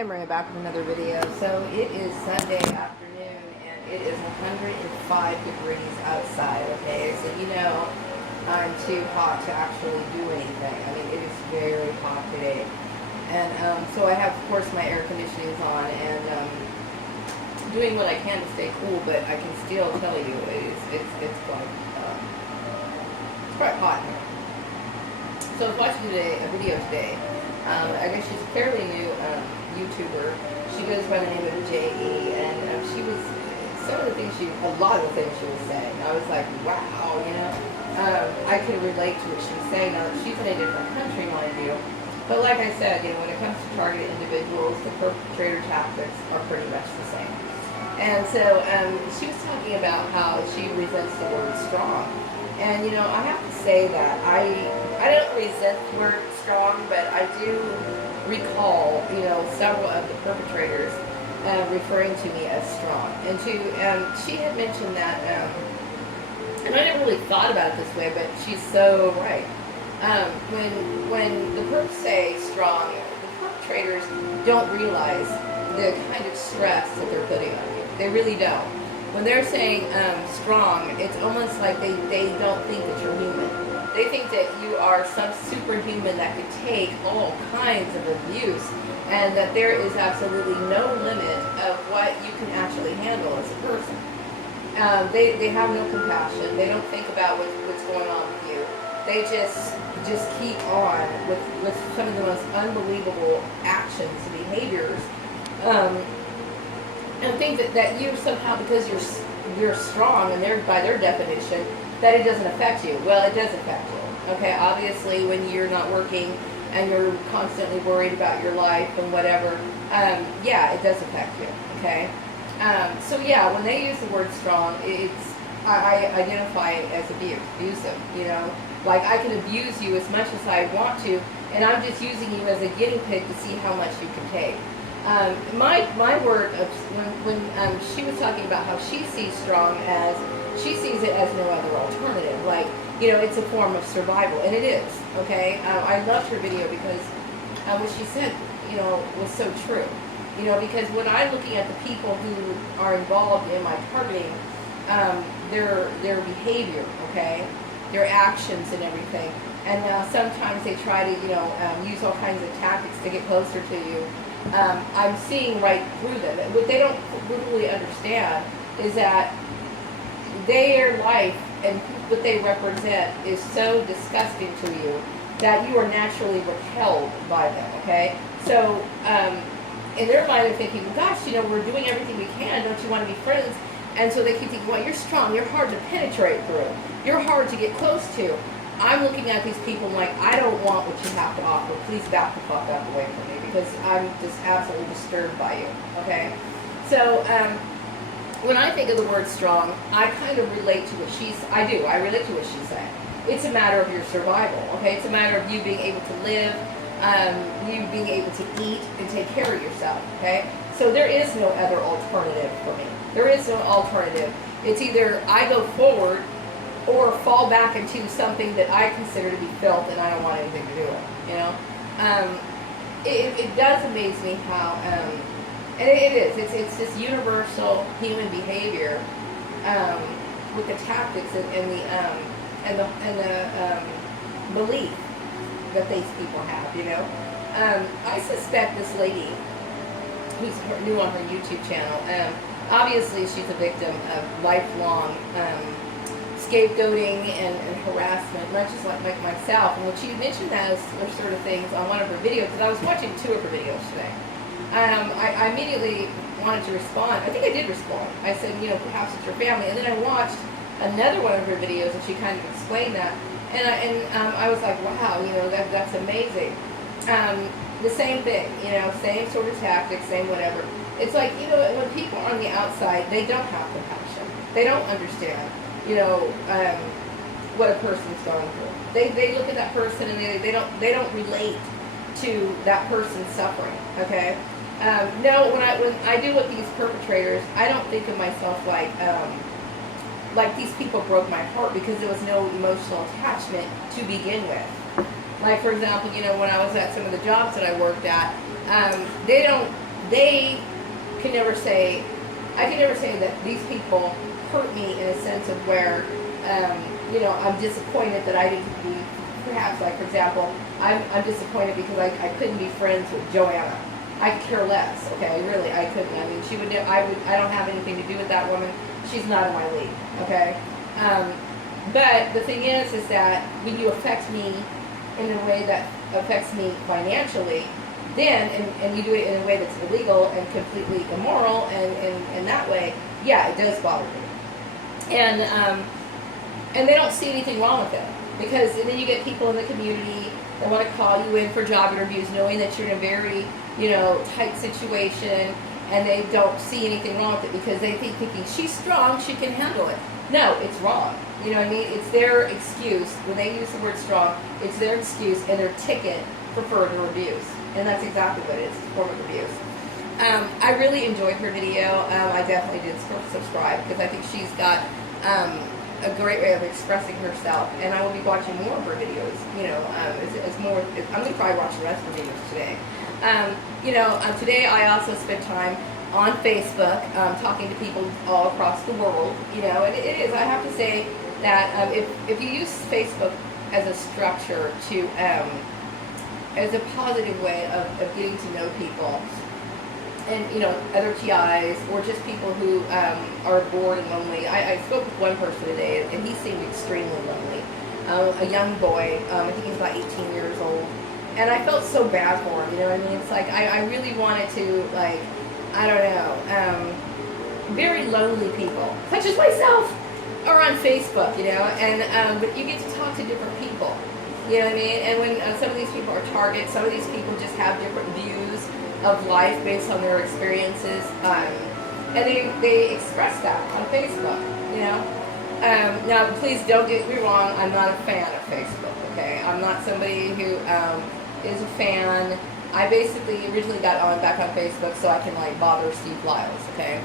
Hi, I'm Maria back with another video. So it is Sunday afternoon and it is 105 degrees outside, okay? So you know I'm too hot to actually do anything. I mean, it is very hot today. And so I have, of course, my air conditioning is on and doing what I can to stay cool, but I can still tell you it's quite hot here. So I was watching a video today. I guess she's a fairly new YouTuber. She goes by the name of J.E. and a lot of the things she was saying, I was like, wow, you know. I could relate to what she was saying. Now that she's in a different country, mind you. But like I said, you know, when it comes to targeted individuals, the perpetrator tactics are pretty much the same. And so she was talking about how she resents the word strong. And, you know, I have to say that I don't resent the word strong, but I do recall, you know, several of the perpetrators referring to me as strong. And she had mentioned that, and I never really thought about it this way, but she's so right. When the perps say strong, the perpetrators don't realize the kind of stress that they're putting on you. They really don't. When they're saying strong, it's almost like they don't think that you're human. They think that you are some superhuman that could take all kinds of abuse and that there is absolutely no limit of what you can actually handle as a person. They have no compassion. They don't think about what's going on with you. They just keep on with some of the most unbelievable actions and behaviors. And think that you somehow, because you're strong, and by their definition, that it doesn't affect you. Well, it does affect you. Okay, obviously, when you're not working and you're constantly worried about your life and whatever, yeah, it does affect you. Okay, so yeah, when they use the word strong, I identify it as abusive. You know, like I can abuse you as much as I want to, and I'm just using you as a guinea pig to see how much you can take. My word of when she was talking about how she sees strong as, she sees it as no other alternative. Like, you know, it's a form of survival, and it is. Okay, I loved her video because what she said, you know, was so true. You know, because when I'm looking at the people who are involved in my targeting, their behavior, okay, their actions and everything, and sometimes they try to, you know, use all kinds of tactics to get closer to you. I'm seeing right through them. What they don't really understand is that their life and what they represent is so disgusting to you that you are naturally repelled by them, okay? So, in their mind they're thinking, well, gosh, you know, we're doing everything we can, don't you want to be friends? And so they keep thinking, well, you're strong, you're hard to penetrate through, you're hard to get close to. I'm looking at these people like, I don't want what you have to offer. Please back the fuck up away from me, because I'm just absolutely disturbed by you, okay? So, when I think of the word strong, I kind of relate to what I relate to what she's saying. It's a matter of your survival, okay? It's a matter of you being able to live, you being able to eat and take care of yourself, okay? So there is no other alternative for me. There is no alternative. It's either I go forward or fall back into something that I consider to be filth and I don't want anything to do with, you know? It does amaze me how, and it's this universal human behavior with the tactics and the belief that these people have, you know? I suspect this lady who's new on her YouTube channel, obviously she's a victim of lifelong scapegoating and harassment, much as like myself. And when she mentioned those sort of things on one of her videos, because I was watching two of her videos today, I immediately wanted to respond. I think I did respond. I said, you know, perhaps it's your family. And then I watched another one of her videos, and she kind of explained that. And I was like, wow, you know, that's amazing. The same thing, you know, same sort of tactics, same whatever. It's like, you know, when people are on the outside, they don't have compassion. They don't understand, you know, what a person's going through. They look at that person and they don't relate to that person's suffering. Okay. No, when I do with these perpetrators, I don't think of myself like these people broke my heart, because there was no emotional attachment to begin with. Like, for example, you know, when I was at some of the jobs that I worked at, they don't they can never say, I can never say that these people hurt me in a sense of where, you know, I'm disappointed that I didn't be, perhaps, like, for example, I'm disappointed because I couldn't be friends with Joanna. I could care less, okay, really, I couldn't. I mean, I don't have anything to do with that woman. She's not in my league, okay? But the thing is that when you affect me in a way that affects me financially, then, and you do it in a way that's illegal and completely immoral, and that way, yeah, it does bother me. And they don't see anything wrong with it. Because then you get people in the community that want to call you in for job interviews knowing that you're in a very, you know, tight situation, and they don't see anything wrong with it because they thinking she's strong, she can handle it. No, it's wrong. You know what I mean? It's their excuse. When they use the word strong, it's their excuse and their ticket for further abuse. And that's exactly what it is. It's a form of abuse. I really enjoyed her video. I definitely did subscribe because I think she's got a great way of expressing herself, and I will be watching more of her videos. You know, as more. I'm going to probably watch the rest of her videos today. You know, today I also spent time on Facebook talking to people all across the world. You know, and it is. I have to say that if you use Facebook as a structure to as a positive way of getting to know people, and, you know, other TIs, or just people who are bored and lonely. I spoke with one person today, and he seemed extremely lonely. A young boy, I think he's about 18 years old. And I felt so bad for him, you know what I mean? It's like, I really wanted to, like, I don't know, very lonely people, such as myself, are on Facebook, you know, and but you get to talk to different people, you know what I mean? And when some of these people are targets, some of these people just have different views of life based on their experiences, and they express that on Facebook, you know. Now, please don't get me wrong, I'm not a fan of Facebook, okay? I'm not somebody who is a fan. I basically originally got back on Facebook so I can, like, bother Steve Lyles, okay?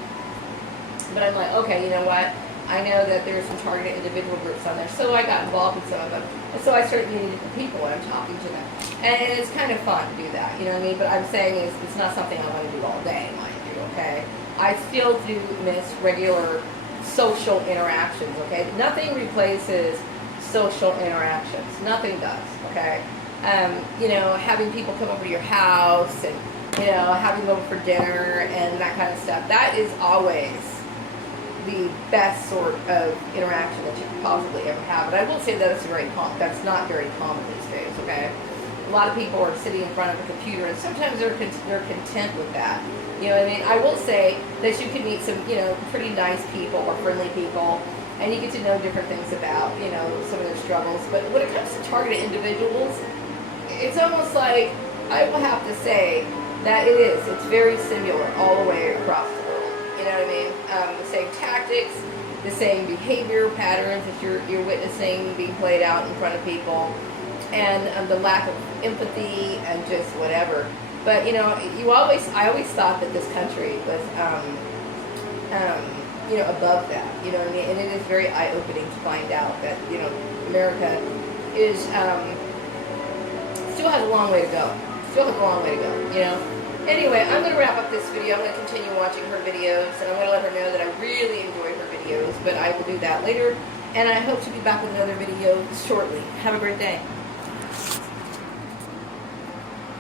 But I'm like, okay, you know what? I know that there's some targeted individual groups on there, so I got involved with some of them. And so I started meeting different people when I'm talking to them. And it's kind of fun to do that, you know what I mean? But I'm saying it's not something I want to do all day, mind you, okay? I still do miss regular social interactions, okay? Nothing replaces social interactions. Nothing does, okay? You know, having people come over to your house and, you know, having them over for dinner and that kind of stuff. That is always the best sort of interaction that you could possibly ever have. But I will say that that's not very common these days, okay? A lot of people are sitting in front of a computer, and sometimes they're content with that. You know what I mean? I will say that you can meet some, you know, pretty nice people or friendly people, and you get to know different things about, you know, some of their struggles. But when it comes to targeted individuals, it's almost like, I will have to say that it's very similar all the way across the world. You know what I mean? The same tactics, the same behavior patterns that you're witnessing being played out in front of people, and the lack of empathy and just whatever. But, you know, I always thought that this country was, you know, above that. You know what I mean? And it is very eye-opening to find out that, you know, America is still has a long way to go. Still has a long way to go. You know. Anyway, I'm going to wrap up this video. I'm going to continue watching her videos, and I'm going to let her know that I really enjoy her videos, but I will do that later, and I hope to be back with another video shortly. Have a great day.